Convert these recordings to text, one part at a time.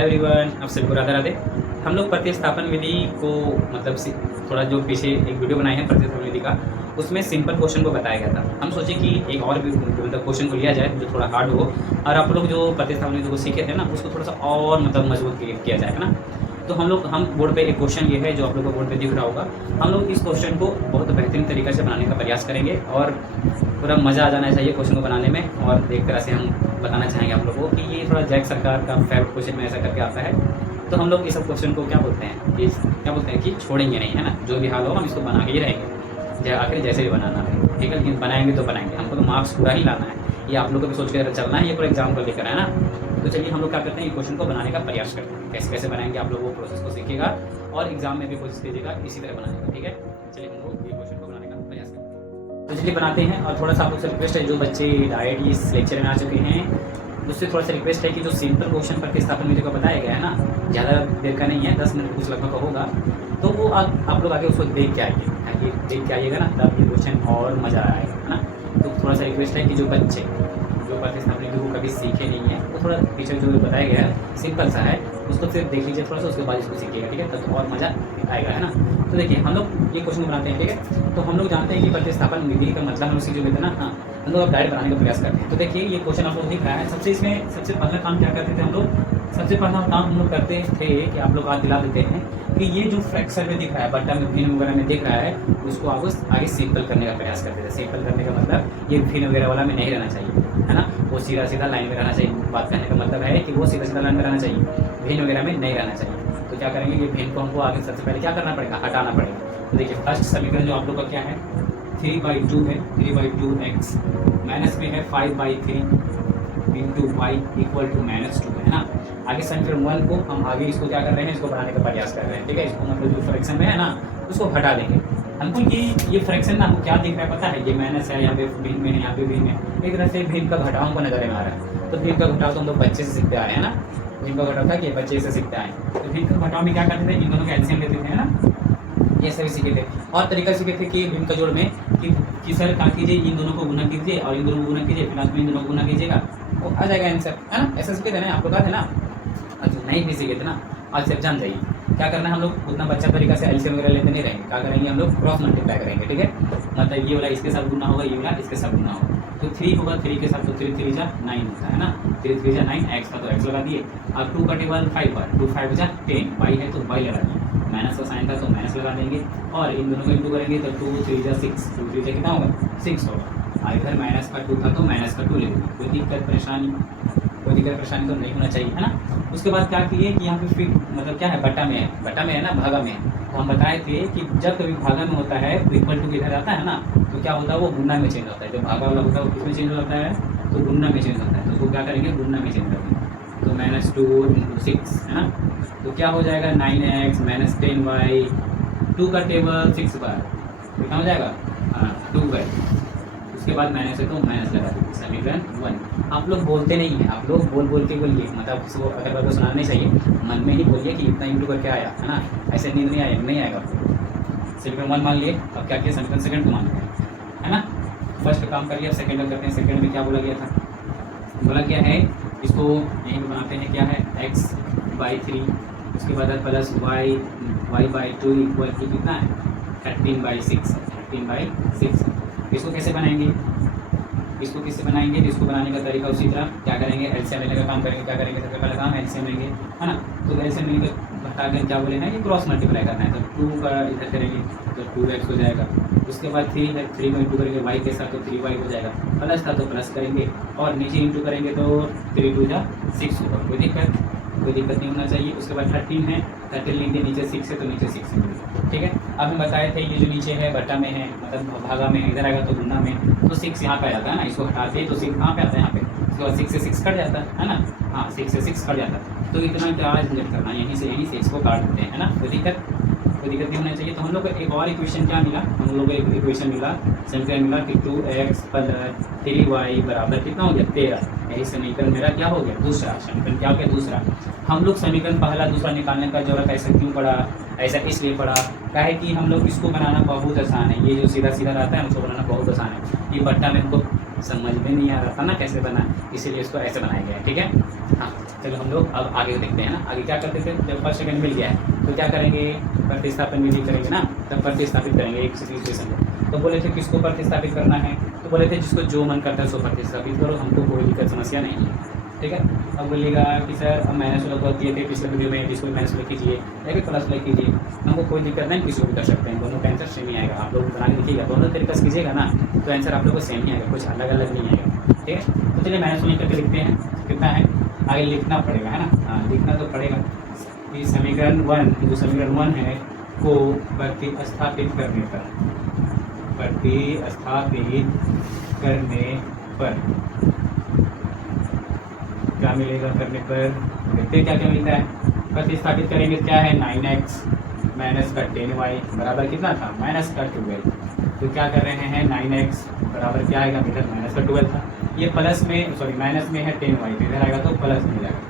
Hi everyone, आप सभी को राधे राधे। हम लोग प्रतिस्थापन विधि को मतलब थोड़ा जो पीछे एक वीडियो बनाए हैं प्रतिस्थापन विधि का, उसमें सिंपल क्वेश्चन को बताया गया था। हम सोचे कि एक और भी मतलब क्वेश्चन को लिया जाए जो थोड़ा हार्ड हो, और आप लोग जो प्रतिस्थापन विधि को सीखे थे ना, उसको थोड़ा सा और मतलब मजबूत किया जाए, है ना। तो हम बोर्ड पे एक क्वेश्चन ये है जो आप लोग को बोर्ड पे दिख रहा होगा। हम लोग इस क्वेश्चन को बहुत बेहतरीन तरीके से बनाने का प्रयास करेंगे और पूरा मज़ा आ जाना चाहिए क्वेश्चन को बनाने में। और एक तरह से हम बताना चाहेंगे आप लोगों को कि ये थोड़ा जैक सरकार का फेवरेट क्वेश्चन में ऐसा करके आता है। तो हम लोग इस सब क्वेश्चन को क्या बोलते हैं कि छोड़ेंगे नहीं, है ना। जो भी हाल हो हम इसको बना के ही रहेंगे, आखिर जैसे भी बनाना है, ठीक है। लेकिन बनाएंगे तो बनाएंगे, हमको तो मार्क्स पूरा ही लाना है। ये आप लोग को भी सोच कर चलना है, ये पूरा एग्जाम को लेकर है ना। तो चलिए हम लोग क्या करते हैं, ये क्वेश्चन को बनाने का प्रयास करते हैं। कैसे कैसे बनाएंगे आप लोग वो प्रोसेस को सीखिएगा और एग्जाम में भी कोशिश कीजिएगा इसी तरह बनाने का, ठीक है। चलिए हम लोग ये क्वेश्चन को बनाने का प्रयास करते हैं। तो चलिए बनाते हैं। और थोड़ा सा आप लोग से रिक्वेस्ट है, जो बच्चे डायरेक्ट इस लेक्चर में आ चुके हैं, उससे थोड़ा सा रिक्वेस्ट है कि जो सिंपल क्वेश्चन प्रतिस्थापन विधि को बताया गया है ना, ज़्यादा देर का नहीं है, 10 मिनट कुछ लगभग होगा। तो वो आप लोग आगे उसको देख के आइए, ताकि देख के आइएगा ना, तब ये क्वेश्चन और मज़ा आएगा, है ना। तो थोड़ा सा रिक्वेस्ट है कि जो बच्चे जो प्रतिस्थापन विधि को कभी सीखे नहीं है, वो थोड़ा पीछे जो बताया गया है सिंपल सा है, उसको सिर्फ देख लीजिए थोड़ा सा, उसके बाद इसको सीखिएगा, ठीक है। तब तो और मज़ा आएगा, है ना। तो देखिए हम लोग ये क्वेश्चन बनाते हैं, ठीक है। तो हम लोग जानते हैं कि प्रतिस्थापन विधि का मतलब हम उसी जो लेते हैं ना, हाँ, हम लोग अब डायरेक्ट बनाने का प्रयास करते हैं। तो देखिए ये क्वेश्चन आप लोग दिख रहा है। सबसे पहला काम क्या करते थे हम लोग, सबसे पहला काम हम लोग करते थे कि आप लोग आज दिला देते हैं कि ये जो फ्रैक्चर में दिख रहा है, बट्टा में भिन्न वगैरह में दिख रहा है, उसको आप आगे सिंपल करने का प्रयास करते थे। सिंपल करने का मतलब ये भिन्न वगैरह वाला में नहीं रहना चाहिए, है ना। वो सीधा सीधा लाइन में रहना चाहिए। बात करने का मतलब है कि वो सीधा सीधा लाइन में रहना चाहिए, भिन्न वगैरह में नहीं रहना चाहिए। तो क्या करेंगे, ये भिन्न को हमको आगे सबसे पहले क्या करना पड़ेगा, हटाना पड़ेगा। तो देखिए फर्स्ट समीकरण जो आप लोग का क्या है, 3/2 है, 3/2x माइनस में है 5/3 इंटू वाई इक्वल टू -2 है ना। आगे समीकरण 1 को हम आगे इसको क्या कर रहे हैं, इसको बनाने का प्रयास कर रहे हैं, ठीक है। इसको मतलब जो फ्रैक्शन में है ना, उसको हटा देंगे। हमको ये फ्रैक्शन ना हमको क्या दिख रहा है पता है, ये माइनस है, यहाँ पे भिन्न में है, यहाँ पे भिन्न है। एक तरह से भिन्न का घटाव हमको नजर में आ रहा है। तो भिन्न का घटाव तो हम लोग बच्चे से सीखते आ रहे हैं ना, भिन्न का घटाव था कि बच्चे से सीखते आए। तो भिन्न का घटाव में क्या करते थे, इन दोनों का एलसीएम लेते थे, है ना। ये सभी सीखे थे। और तरीका सीखे थे कि भिन्न का जोड़ में कि सर क्या कीजिए, इन दोनों को गुना कीजिए और इन दोनों को गुना कीजिए, फिर लास्ट में इन दोनों को गुना कीजिएगा, वो आ जाएगा आंसर, है ना। ऐसा सीखे थे ना, आपको कहा था ना। अच्छा नहीं भी सीखे थे ना, आज से जान जाइए क्या करना है। हम लोग उतना बच्चा तरीका से एलसीएम वगैरह लेते नहीं रहेंगे। क्या करेंगे, हम लोग क्रॉस मल्टीप्लाई करेंगे, ठीक है। मतलब ये वाला इसके साथ गुना होगा, ये वाला इसके साथ गुना होगा। तो 3 होगा, 3 के साथ तो 3 3 जा 9 होता है ना। 3 3 जा 9, एक्स का तो एक्स लगा दिए। अब 2 का टेबल 5 पर 2 5 जा 10, वाई है तो वाई लगा दिए। माइनस का साइन था तो माइनस लगा देंगे, और इन दोनों को इंटू करेंगे तो 2 3 जा 6, 2 3 जा कितना होगा, 6 होगा। और इधर माइनस का 2 था तो माइनस का 2 ले लेंगे। कोई दिक्कत परेशानी तो नहीं होना चाहिए, है ना। उसके बाद क्या किए कि यहाँ पे फिर मतलब क्या है, बट्टा में है ना, भागा में है। तो हम बताए थे कि जब कभी भागा में होता है तो इक्वल टू किधर आता है ना, तो क्या होता है, वो गुना में चेंज होता है। जो भागा वाला होता है वो किसमें चेंज होता है, तो गुना में चेंज होता है। तो उसको क्या करेंगे, गुना में चेंज करेंगे। तो -2 × 6 है ना। तो क्या हो जाएगा, 9x - 10y, 2 का टेबल 6 बार, कितना हो जाएगा, 2y। उसके बाद माइनस है तो माइनस लगा दीजिए, समीकरण 1। आप लोग बोलते नहीं हैं, आप लोग बोल के बोलिए, मतलब किसी को अगर बार को सुनाना नहीं चाहिए, मन में ही बोलिए कि इतना इंटू करके आया, है ना। ऐसे नींद नहीं आएगा। समीकरण 1 मान लिए, अब क्या किया, समीकरण सेकंड को मान लिया, है ना। फर्स्ट काम कर लिया, सेकंड करते हैं। सेकंड में क्या बोला गया था, बोला क्या है, इसको यहीं पर बनाते हैं, क्या है, x/3, उसके बाद प्लस y/2 इक्वल टू कितना है, 13/6। इसको कैसे बनाएंगे, तो इसको बनाने का तरीका उसी तरह क्या करेंगे, एलसीएम लेने का काम करेंगे। क्या करेंगे, सबसे पहला काम एलसीएम लेंगे, है ना। तो एलसीएम लेंगे, हटाकर क्या बोले हैं, ये क्रॉस मल्टीप्लाई करना है। तो 2 का इधर करेंगे तो 2x हो जाएगा। उसके बाद 3 है, 3 में इंटू करेंगे y के साथ तो 3y हो जाएगा। प्लस था तो प्लस करेंगे, और नीचे इंटू करेंगे तो 3 2 जा 6 होगा। कोई दिक्कत नहीं होना चाहिए। उसके बाद 13 है, 13 लेंगे, नीचे 6 है तो नीचे 6 है, ठीक है। अब हम बताए थे ये जो नीचे है बट्टा में है, मतलब भागा में है, इधर आएगा तो गुना में, तो 6 यहाँ पे आ जाता है ना। इसको हटाते तो 6 कहाँ पे आता है, यहाँ पे। उसके बाद 6 से 6 कट जाता है ना, हाँ 6 से 6 कट जाता है। तो इतना क्या झंझट करना, यहीं से इसको काट देते हैं, है ना। कोई दिक्कत नहीं होना चाहिए। तो हम लोग को एक और इक्वेशन क्या मिला, हम लोग को एक इक्वेशन मिला, समीकरण मिला कि 2x + 3y बराबर कितना हो गया, 13। यही समीकरण मेरा क्या हो गया, दूसरा समीकरण। क्या हो गया, दूसरा। हम लोग समीकरण पहला दूसरा निकालने का जरूरत ऐसा क्यों पड़ा, ऐसा इसलिए पड़ा क्या है कि हम लोग इसको बनाना बहुत आसान है। ये जो सीधा सीधा रहता है उसको बनाना बहुत आसान है। ये बट्टा में हमको समझ में नहीं आ रहा था ना कैसे बना, इसीलिए इसको ऐसे बनाया गया है, ठीक है। हाँ चलो हम लोग अब आगे देखते हैं ना। आगे क्या करते थे, जब फर्स्ट सेकंड मिल गया है तो क्या करेंगे, प्रतिस्थापन विधि करेंगे ना, तब प्रतिस्थापित करेंगे एक इक्वेशन को। तो बोले थे किसको प्रतिस्थापित करना है, तो बोले थे जिसको जो मन करता है उसको प्रतिस्थापित करो, हमको कोई दिक्कत समस्या नहीं है, ठीक है। अब बोलिएगा कि सर अब माइनस वाला दिए थे पिछले वीडियो में, इसको माइनस लिख कीजिए या फिर प्लस लिख कीजिए, हमको कोई दिक्कत नहीं, किसी को भी कर सकते हैं, दोनों का आंसर सेम ही आएगा। आप लोग बना के लिखिएगा, दोनों तरीके से कीजिएगा ना तो आंसर आप लोग को सेम ही आएगा, कुछ अलग अलग नहीं आएगा, ठीक है। तो चलिए माइनस लिख करके लिखते हैं, कितना है आगे लिखना पड़ेगा, है ना। हाँ लिखना तो पड़ेगा कि समीकरण 1, जो समीकरण 1 है को प्रतिस्थापित करने पर क्या मिलेगा, करने पर देखते क्या क्या मिलता है। प्रतिस्थापित करेंगे, क्या है 9x माइनस का 10y बराबर कितना था, माइनस का 12। तो क्या कर रहे हैं 9x बराबर क्या आएगा बेटा, माइनस का 12 था, ये प्लस में सॉरी माइनस में है 10y, तो इधर आएगा तो प्लस में हो जाएगा,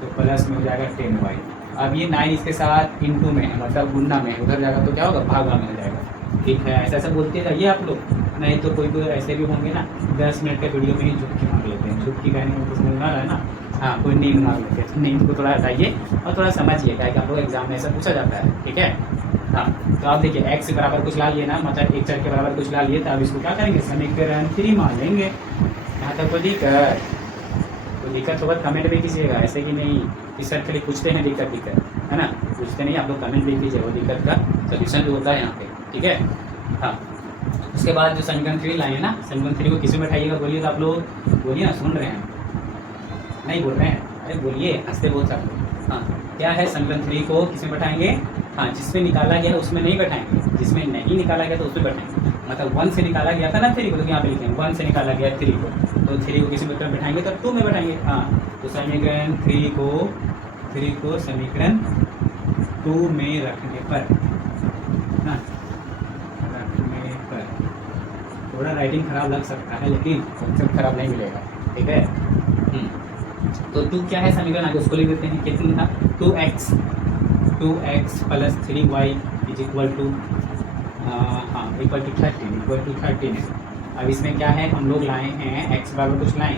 तो प्लस में हो जाएगा 10y। अब ये 9 इसके साथ इंटू में है, मतलब गुणा में है, उधर जाएगा तो क्या होगा, भागा में हो जाएगा, ठीक है। ऐसा ऐसा बोलते रहिए आप लोग, नहीं तो कोई ऐसे भी होंगे ना 10 मिनट के वीडियो में ही झुटकी मार लेते हैं, झुटकी कहने में कुछ नहीं आ रहा है ना, हाँ कोई नींद मार लेते हैं, नींद को थोड़ा हटाइए और थोड़ा समझिए, क्या कि आप लोग एग्जाम में ऐसा पूछा जाता है, ठीक है। हाँ तो आप देखिए x बराबर कुछ ला लिए ना, मतलब एक चर के बराबर कुछ ला लिए, तो अब इसको क्या करेंगे, समीकरण 3 मान लेंगे। यहाँ तक कोई दिक्कत होगा कमेंट भी कीजिएगा, ऐसे कि नहीं कि सर खाली पूछते हैं दिक्कत है ना, पूछते नहीं, आप लोग कमेंट भी कीजिए, वो दिक्कत का सोल्यूशन भी होता है यहाँ पे, ठीक है। हाँ उसके बाद जो समीकरण 3 लाए हैं ना, समीकरण 3 को किसी में बैठाइएगा, बोलिए तो आप लोग बोलिए ना, सुन रहे हैं नहीं बोल रहे हैं, अरे बोलिए, हंसते बोल सकते। हाँ क्या है, समीकरण 3 को किस में बैठाएंगे, हाँ जिसमें निकाला गया है उसमें नहीं बैठाएंगे, जिसमें नहीं निकाला गया तो उसमें बैठाएंगे, मतलब 1 से निकाला गया था ना 3 को, तो यहाँ पे लिखेंगे 1 से निकाला गया 3 को, तो 3 को किसी में बैठाएंगे तो 2 में बैठाएंगे। हाँ तो समीकरण 3 को समीकरण 2 में रखने पर ना, रखने पर थोड़ा राइटिंग खराब लग सकता है लेकिन कॉन्सेप्ट खराब नहीं मिलेगा, ठीक है। तो 2 क्या है समीकरण, आगे उसको लिख देते हैं, कितना था 2x plus 3y is equal to equal to 13 है। अब इसमें क्या है, हम लोग लाए हैं x बराबर कुछ लाए,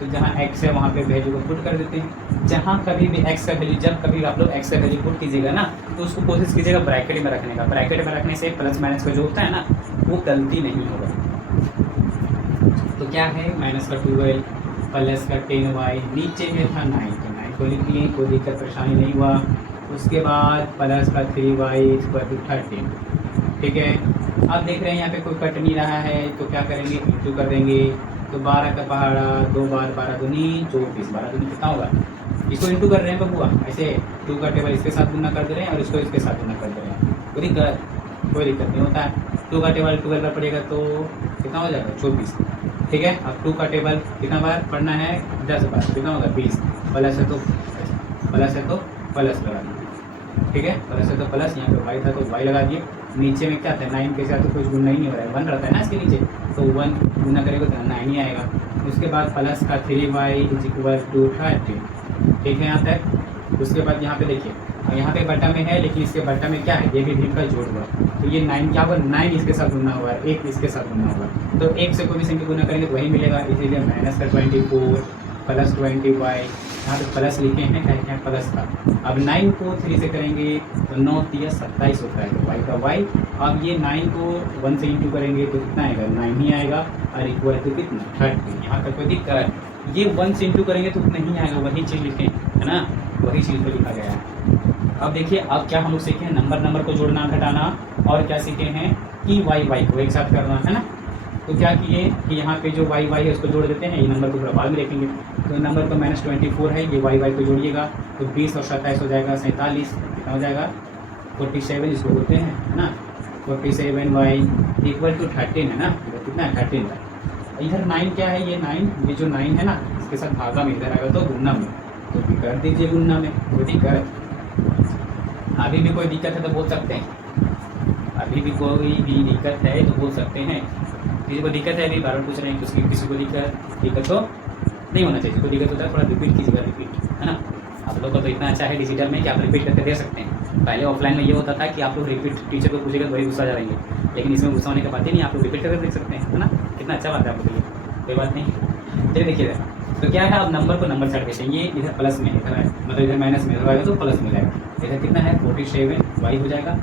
तो जहाँ x है वहाँ पे वैल्यू को पुट कर देते हैं। जहाँ कभी भी x का वैल्यू, जब कभी आप लोग x का वैल्यू पुट कीजिएगा ना, तो उसको कोशिश कीजिएगा ब्रैकेट में रखने का, ब्रैकेट में रखने से प्लस माइनस का जो होता है ना वो गलती नहीं होगा। तो क्या है माइनस का 12 प्लस का 10y, नीचे में था 9, तो 9 को लिख लिए, कोई दिक्कत परेशानी नहीं हुआ। उसके बाद प्लस का 3y इक्वल टू 13, ठीक है। अब देख रहे हैं यहाँ पे कोई कट नहीं रहा है, तो क्या करेंगे, इंटू कर देंगे, तो 12 का पहाड़ा 2 बार 12 दूनी 24, 12 दूनी कितना होगा, इसको इंटू कर रहे हैं बबुआ, ऐसे 2 का टेबल इसके साथ गुना कर दे रहे हैं और इसको इसके साथ गुना कर दे रहे हैं, कोई दिक्कत नहीं होता है। 2 का टेबल 12 बार पड़ेगा तो कितना हो जाएगा 24, ठीक है। अब 2 का टेबल कितना बार पढ़ना है, 10 बार, कितना होगा 20, प्लस है तो प्लस लगा दिए, ठीक है, प्लस है तो प्लस, यहाँ पे y था तो y लगा दिए, नीचे में क्या था 9 के साथ तो कुछ गुना ही नहीं हो रहा है, 1 रहता है ना इसके नीचे, तो 1 गुना करेगा तो 9 ही आएगा। उसके बाद प्लस का 3y इज इक्वल टू 13, ठीक है यहाँ तक। उसके बाद यहाँ पे देखिए, यहाँ पे बट्टा में है लेकिन इसके बट्टा में क्या है, ये भी भीम का जोड़ हुआ, तो ये 9 क्या होगा, 9 इसके साथ गुना हुआ है, 1 इसके साथ गुना हुआ, तो 1 से कोई भी संख्या गुना करेंगे तो वही मिलेगा, इसीलिए माइनस का 24 प्लस 20y, यहाँ पे प्लस लिखे हैं, कहते हैं प्लस का। अब 9 को 3 से करेंगे तो 9 3 27 होता है, तो y का y। अब ये 9 को 1 से इंटू करेंगे तो कितना आएगा, 9 ही आएगा, और इक्वल टू कितना 30, यहाँ तक कोई दिक्कत, ये 1 से इंटू करेंगे तो नहीं आएगा, वही चीज़ लिखें, है ना, वही चीज़ पर लिखा गया है। अब देखिए अब क्या हम लोग सीखे हैं, नंबर को जोड़ना घटाना, और क्या सीखे हैं कि y को एक साथ करना, है ना। तो क्या किए कि यहाँ पे जो y है उसको जोड़ देते हैं, ये नंबर को थोड़ा बाद में देखेंगे, तो नंबर को -24 है, ये y को जोड़िएगा तो 20 और 27 हो जाएगा 47, कितना हो जाएगा 47 इसको बोलते हैं, है ना, 47y इक्वल टू 13 है ना, तो कितना है 13। इधर 9 क्या है, ये 9, ये जो 9 है ना इसके साथ भागा में इधर आएगा तो गुना में, तो भी कर दीजिए गुना में, कोई दिक्कत। अभी भी कोई दिक्कत है तो बोल सकते हैं, अभी भी कोई भी दिक्कत है तो बोल सकते हैं, किसी को दिक्कत है अभी बार बार पूछ रहे हैं, किसी को दिक्कत तो नहीं होना चाहिए, कोई दिक्कत होता है थोड़ा रिपीट कीजिएगा, रिपीट, है ना। आप लोग का तो इतना अच्छा है डिजिटल में कि आप रिपीट करके दे सकते हैं, पहले ऑफलाइन में ये होता था कि आप लोग रिपीट टीचर को पूछेगा तो वही गुस्सा जाएंगे, लेकिन इसमें गुस्सा होने की बात ही नहीं, आप लोग रिपीट करके देख सकते हैं, है ना, कितना अच्छा बात है आप लोग के लिए, कोई बात नहीं। चलिए देखिएगा तो क्या है, आप नंबर को नंबर सेट देखेंगे, इधर प्लस में इधर मतलब इधर माइनस में इधर आएगा तो प्लस में जाएगा। इधर कितना है 47y हो जाएगा।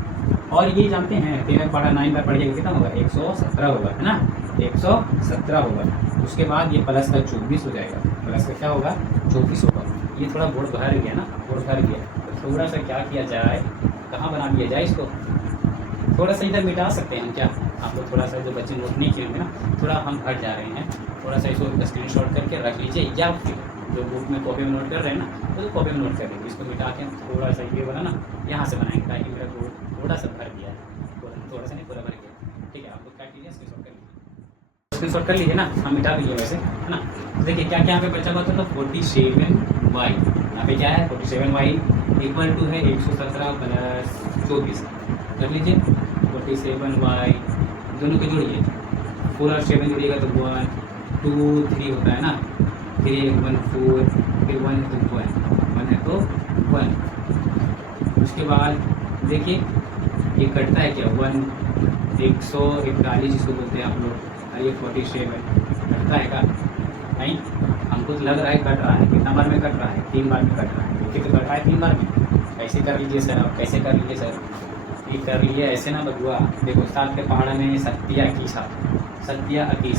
और ये जानते हैं 13 पढ़ा 9 बार पढ़िएगा कितना होगा 117 होगा, है ना, 117 होगा। उसके बाद ये प्लस का 24 हो जाएगा, प्लस का क्या होगा 24 होगा। ये थोड़ा बोर्ड भर गया ना, बोर्ड भर गया, तो थोड़ा सा क्या किया जाए, कहाँ बना दिया जाए इसको, थोड़ा सा इधर मिटा सकते हैं हम क्या, आप लोग थोड़ा सा जो बच्चे नोट नहीं किए होंगे ना, थोड़ा हम हट जा रहे हैं, थोड़ा सा इसको स्क्रीनशॉट करके रख लीजिए, या फिर जो बुक में कॉपी में नोट कर रहे हैं ना तो कॉपी में नोट कर लीजिए। इसको मिटा के थोड़ा सा ये वाला ना यहाँ से बनाएंगे, ताकि मेरा बोर्ड थोड़ा सा भर गया है, थोड़ा सा नहीं पूरा भर गया। ठीक है, आप लोग क्या कीजिए स्क्रीनशॉट कर लीजिए, स्क्रीनशॉट कर लीजिए ना, हम मिटा दीजिए वैसे, है ना। तो देखिए क्या क्या यहाँ पे बचा हुआ था, तो 47y, यहाँ पे क्या है 47y इक्वल टू है 117 प्लस 24, कर लीजिए 47y, दोनों को जोड़िए, 4 और 7 जोड़िएगा तो 1 2 3 होता है ना, 3 1 4, फिर 1 है तो 1 है तो 1। उसके बाद देखिए ये कटता है क्या 141 जिसको बोलते हैं आप लोग, और ये 47 कटता है क्या, नहीं, हमको तो लग रहा है कट रहा है। कितना बार में कट रहा है 3 बार में कट रहा है, देखिए तो कट रहा है 3 बार में। कैसे कर लीजिए सर, आप कैसे कर लीजिए सर, ये कर लिए ऐसे ना बदुआ। देखो 7 के पहाड़ में 7 21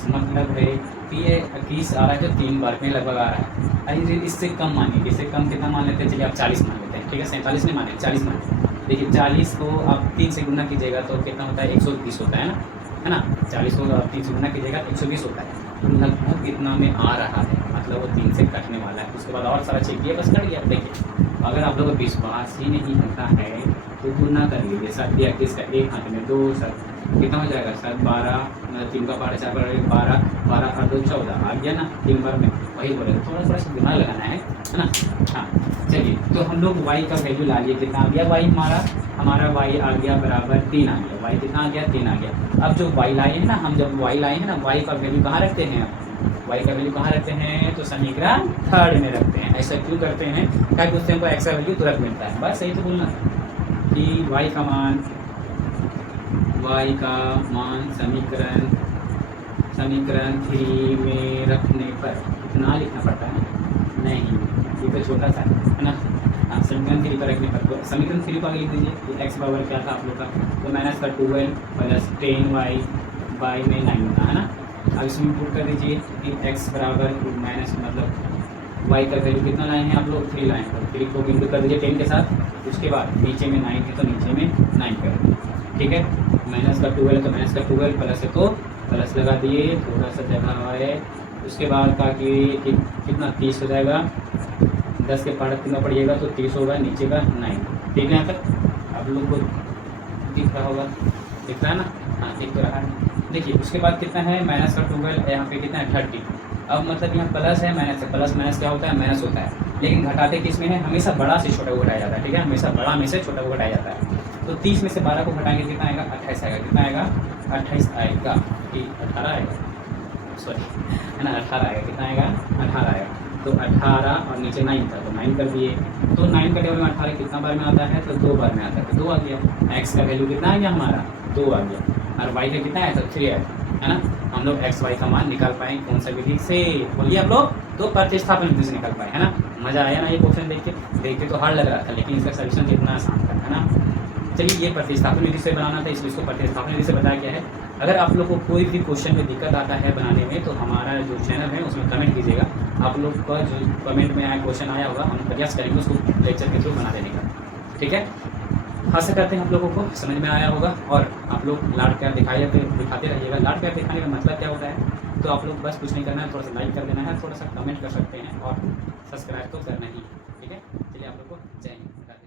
मतलब है कि ये 21 आ रहा है जो 3 बार में लगभग आ रहा है। अरे इससे कम मानिए, इससे कम कितना मान लेते हैं, चलिए आप 40 मान लेते हैं, ठीक है 47 नहीं माने 40 माने। देखिए 40 को आप 3 से गुना कीजिएगा तो कितना होता है 120 होता है ना, 40 को आप 3 से गुना कीजिएगा 120 होता है, तो लगभग कितना में आ रहा है, मतलब वो 3 से कटने वाला है। उसके बाद और सारा चेक किया, बस कट गया। देखिए अगर आप लोगों को विश्वास ही नहीं होता है तो गुना कर लीजिए, 7 या 21 का 1 हाथ में 2 7 कितना हो जाएगा 7 12 3 का 12 4 12 12 और 2 14 आ गया ना 3 बार में, वही बोले थोड़ा सा दिमाग लगाना है ना। हाँ चलिए, तो हम लोग y का वैल्यू ला लिए, कितना आ गया y हमारा y आ गया बराबर 3 आ गया, y कितना आ गया 3 आ गया। अब जो y लाए हैं ना, हम जब y लाए हैं ना, y का वैल्यू कहाँ रखते हैं, y का वैल्यू कहाँ रखते हैं, तो समीकरण 3 में रखते हैं। ऐसा क्यों करते हैं, क्या पूछते हैं, हमको x का वैल्यू तुरंत मिलता है, बस सही तो बोलना कि y का मान समीकरण 3 में रखने पर कितना लिखना पड़ता है, नहीं ये तो छोटा सा है ना। हाँ समीकरण 3 पर रखने पर, तो समीकरण 3 को आगे लिख दीजिए कि एक्स पावर क्या था आप लोग का, तो माइनस का 12 प्लस 10y बाई में 9 होता है ना। अब इसमें पुट कर दीजिए कि x बराबर माइनस मतलब y का वैल्यू कितना लाए हैं आप लोग 3 लाए हैं, तो 3 को इंटू कर दीजिए 10 के साथ। उसके बाद नीचे में 9 है तो नीचे में 9 कर, ठीक है। माइनस का 12 तो माइनस का 12, प्लस है तो प्लस लगा दिए, थोड़ा सा जगह है। उसके बाद का कि कितना 30 हो जाएगा, 10 के पार्ट कितना पड़िएगा तो 30 होगा, नीचे का 9, ठीक है। यहाँ तक आप लोग को दिख रहा होगा, दिख रहा है ना, हाँ दिख तो रहा है। देखिए उसके बाद कितना है माइनस का 12, यहाँ पे कितना है 30। अब मतलब यहाँ प्लस है माइनस है, प्लस माइनस क्या होता है माइनस होता है, लेकिन घटाते किस में है, हमेशा बड़ा से छोटा को घटाया जाता है, ठीक है, हमेशा बड़ा में से छोटा को घटाया जाता है। तो 30 में से 12 को घटाएंगे कितना आएगा 28 आएगा, कितना आएगा 28 आएगा कि 18 आएगा, सॉरी है ना 18 आएगा, कितना आएगा 18 आएगा। तो 18 और नीचे 9 था तो 9 कर दिए, तो 9 का टेबल में 18 कितना बार में आता है, तो 2 बार में आता है, तो 2 आ गया। एक्स का वैल्यू कितना आ गया हमारा 2 आ गया, और वाई का कितना है तो 3 है ना। हम लोग एक्स वाई का मान निकाल पाए कौन सा विधि से, बोलिए आप लोग, तो प्रतिस्थापन विधि से निकाल पाए, है ना। मज़ा आया ना ये क्वेश्चन देख के तो हार्ड लग रहा था, लेकिन इसका सोल्यूशन कितना आसान था, है ना। चलिए ये प्रतिस्थापन विधि से बनाना था, इसलिए इसको प्रतिस्थापन विधि से बताया गया है। अगर आप लोग को कोई भी क्वेश्चन में दिक्कत आता है बनाने में, तो हमारा जो चैनल है उसमें कमेंट कीजिएगा। आप लोग का जो कमेंट में आया क्वेश्चन आया होगा, हम प्रयास करेंगे उसको लेक्चर के थ्रू बना देने का, ठीक है। आशा करते हैं आप लोगों को समझ में आया होगा, और आप लोग लाड प्यार दिखाते रहिएगा। लाड प्यार दिखाने का मतलब क्या होता है, तो आप लोग बस कुछ नहीं करना है, थोड़ा सा लाइक कर देना है, थोड़ा सा कमेंट कर सकते हैं, और सब्सक्राइब तो करना ही, ठीक है। चलिए आप लोग को जय हिंद।